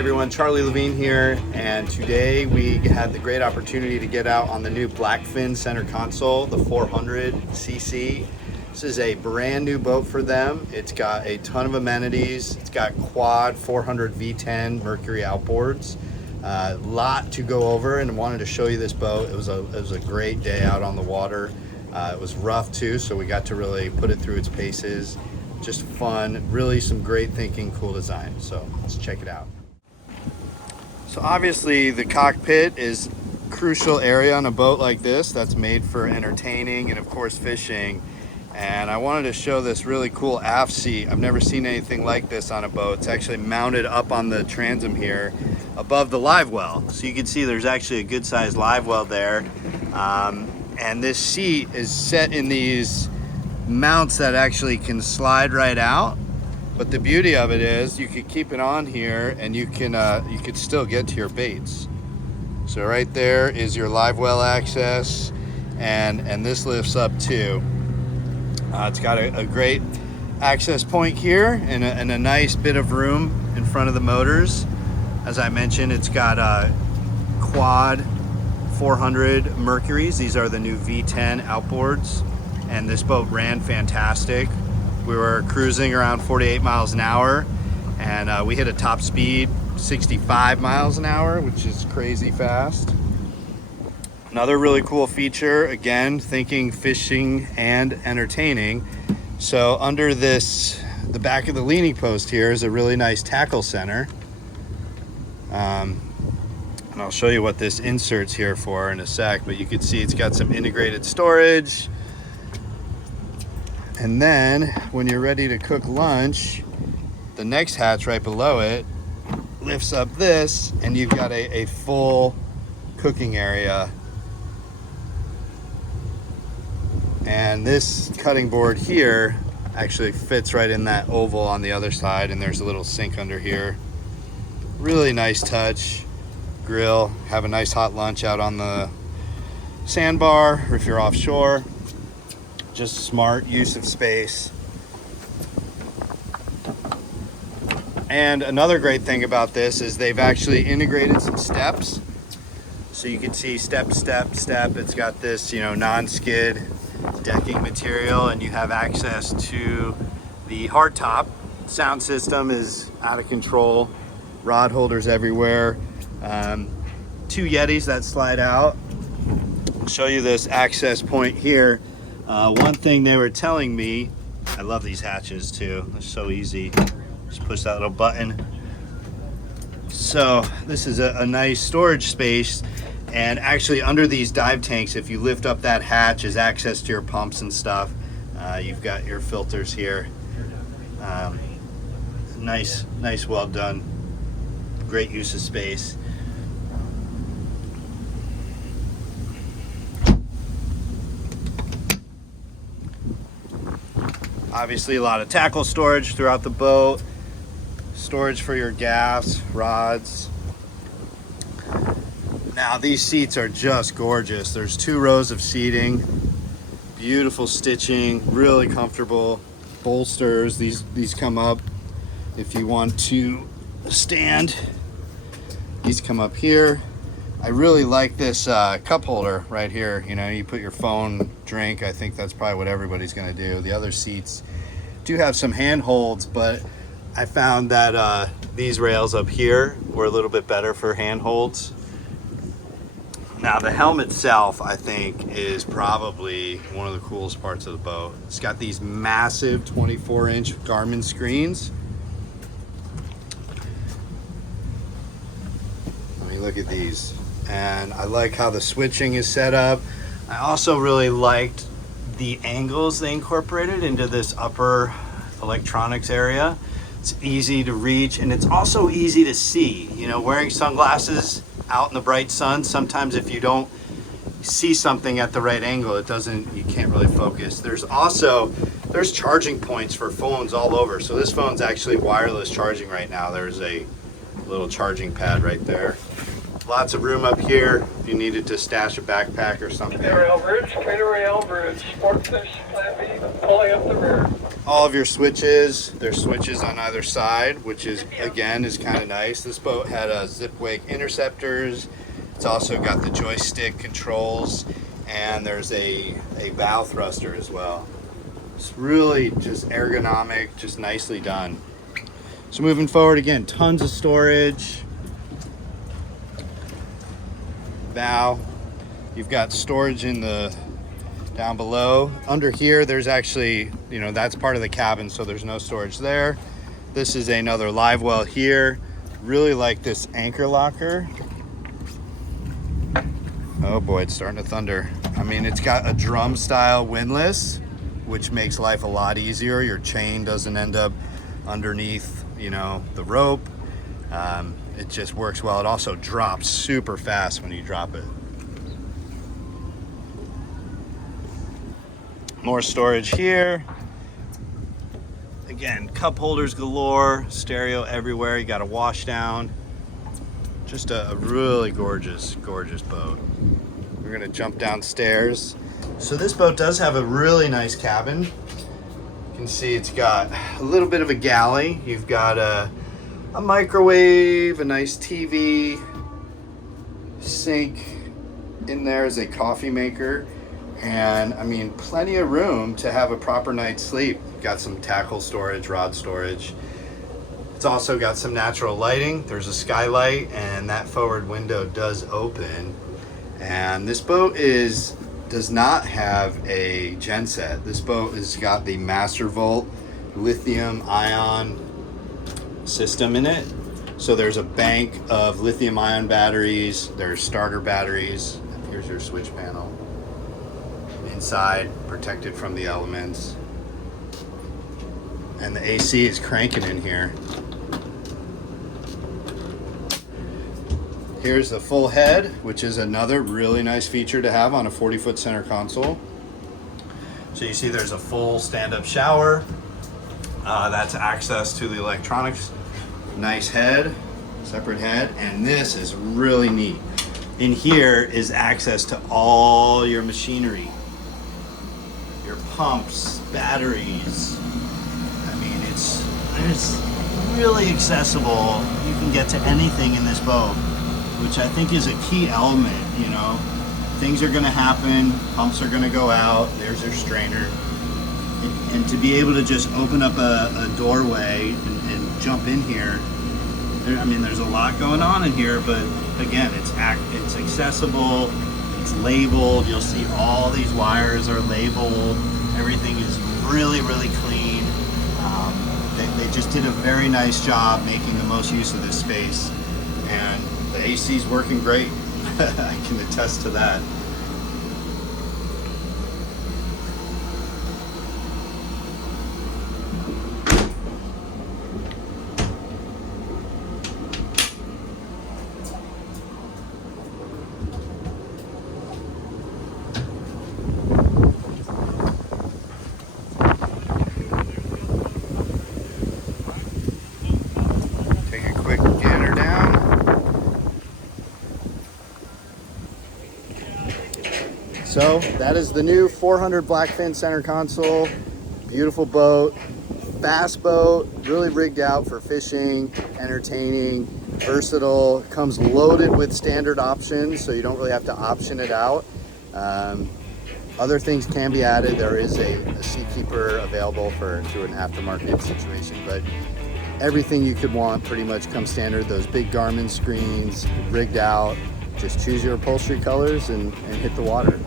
everyone, Charlie Levine here, and today we had the great opportunity to get out on the new Blackfin center console, the 400cc. This is a brand new boat for them. It's got a ton of amenities. It's got quad 400 V-10 Mercury outboards. A lot to go over, and wanted to show you this boat. It was a great day out on the water. It was rough too, so we got to really put it through its paces. Just fun, really some great thinking, cool design. So let's check it out. So obviously the cockpit is a crucial area on a boat like this that's made for entertaining and of course fishing. And I wanted to show this really cool aft seat. I've never seen anything like this on a boat. It's actually mounted up on the transom here above the live well. So you can see there's actually a good sized live well there. And this seat is set in these mounts that actually can slide right out. But the beauty of it is you could keep it on here and you could still get to your baits. So right there is your live well access, and this lifts up too. It's got a great access point here and a nice bit of room in front of the motors. As I mentioned, it's got a quad 400 Mercuries. These are the new V10 outboards, and this boat ran fantastic. We were cruising around 48 miles an hour, and we hit a top speed 65 miles an hour, which is crazy fast. Another really cool feature, again, thinking fishing and entertaining. So under this, the back of the leaning post here is a really nice tackle center. And I'll show you what this insert's here for in a sec, but you can see it's got some integrated storage. And then when you're ready to cook lunch, the next hatch right below it lifts up this, and you've got a full cooking area. And this cutting board here actually fits right in that oval on the other side, and there's a little sink under here. Really nice touch. Grill, have a nice hot lunch out on the sandbar or if you're offshore. Just smart use of space. And another great thing about this is they've actually integrated some steps. So you can see step, step, step. It's got this, non-skid decking material, and you have access to the hard top. Sound system is out of control. Rod holders everywhere. 2 Yetis that slide out. I'll show you this access point here. One thing they were telling me, I love these hatches too. They're so easy. Just push that little button. So this is a nice storage space, and actually under these dive tanks, if you lift up that hatch, is access to your pumps and stuff. You've got your filters here. Nice, well done. Great use of space. Obviously a lot of tackle storage throughout the boat, storage for your gas, rods. Now these seats are just gorgeous. There's 2 rows of seating, beautiful stitching, really comfortable. Bolsters, these come up if you want to stand. These come up here. I really like this cup holder right here. You put your phone, drink. I think that's probably what everybody's gonna do. The other seats do have some handholds, but I found that these rails up here were a little bit better for handholds. Now the helm itself, I think, is probably one of the coolest parts of the boat. It's got these massive 24-inch Garmin screens. I mean, look at these. And I like how the switching is set up. I also really liked the angles they incorporated into this upper electronics area. It's easy to reach, and it's also easy to see. Wearing sunglasses out in the bright sun, sometimes if you don't see something at the right angle, you can't really focus. There's charging points for phones all over. So this phone's actually wireless charging right now. There's a little charging pad right there. Lots of room up here if you needed to stash a backpack or something. Rail bridge, trailer rail bridge, sport fish, flat beam, pulling up the rear. all of your switches. There's switches on either side, which is again is kind of nice. This boat had a zip wake interceptors. It's also got the joystick controls, and there's a bow thruster as well. It's really just ergonomic, just nicely done. So moving forward, again, tons of storage. Bow. You've got storage in the down below. Under here, there's actually, that's part of the cabin, so there's no storage there. This is another live well here. Really like this anchor locker. Oh boy, it's starting to thunder. I mean, it's got a drum style windlass, which makes life a lot easier. Your chain doesn't end up underneath, the rope. It just works well. It also drops super fast when you drop it. More storage here. Again, cup holders galore, stereo everywhere. You got a wash down. Just a really gorgeous, gorgeous boat. We're gonna jump downstairs. So this boat does have a really nice cabin. You can see it's got a little bit of a galley. You've got a microwave, a nice TV, sink. In there is a coffee maker. And I mean, plenty of room to have a proper night's sleep. Got some tackle storage, rod storage. It's also got some natural lighting. There's a skylight, and that forward window does open. And this boat does not have a genset. This boat has got the Master Volt lithium-ion system in it. So there's a bank of lithium-ion batteries. There's starter batteries. Here's your switch panel. Inside, protected from the elements. And the AC is cranking in here. Here's the full head, which is another really nice feature to have on a 40-foot center console. So you see there's a full stand-up shower. That's access to the electronics. Nice head, separate head, and this is really neat. In here is access to all your machinery. Your pumps, batteries. I mean, it's really accessible. You can get to anything in this boat, which I think is a key element. Things are going to happen, pumps are going to go out, there's your strainer, and to be able to just open up a doorway and jump in here. There's a lot going on in here, but again, it's accessible, it's labeled. You'll see all these wires are labeled. Everything is really, really clean. They just did a very nice job making the most use of this space, and the AC is working great. I can attest to that. So that is the new 400 Blackfin center console. Beautiful boat, fast boat, really rigged out for fishing, entertaining, versatile. Comes loaded with standard options, so you don't really have to option it out. Other things can be added. There is a seatkeeper available through an aftermarket situation, but everything you could want pretty much comes standard. Those big Garmin screens, rigged out. Just choose your upholstery colors and hit the water.